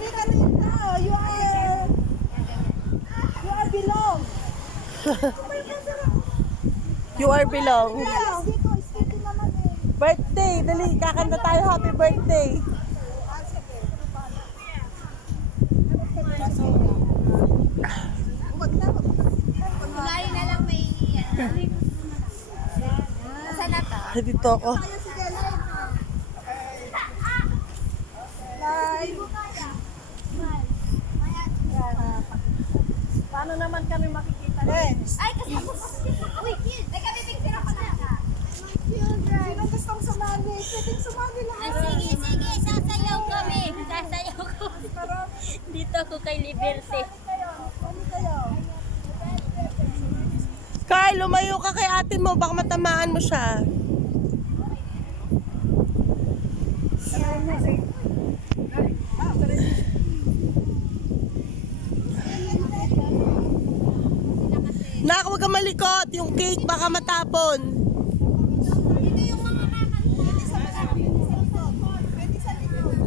Halika rito. You are belong. You are belong. Dito, sticky naman eh. Birthday, dali, kakanta tayo happy birthday. Huwag na. Kulay na lang may Nasaan na to? Dito ako. Sige, live. Paano naman kami makikita? Ay, kasi ako uy, may kami picture ako na. Sino gustong sumali? Pwedeng sumali lang. Sige, sige, sasayaw kami. Sasayaw ko. Dito ako kay Liberty. Ano kayo? Kyle, lumayo ka kay ate mo, baka matamaan mo siya. Nak, huwag kang malikot, yung cake baka matapon. Dito yung mga kakanta. Pwede sa likod. Pwede sa likod.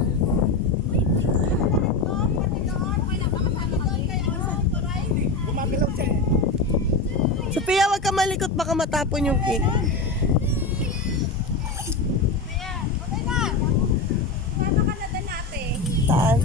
Sophia, huwag kang malikot, baka matapon yung cake. Okay na. Paano ka na natin? Saan?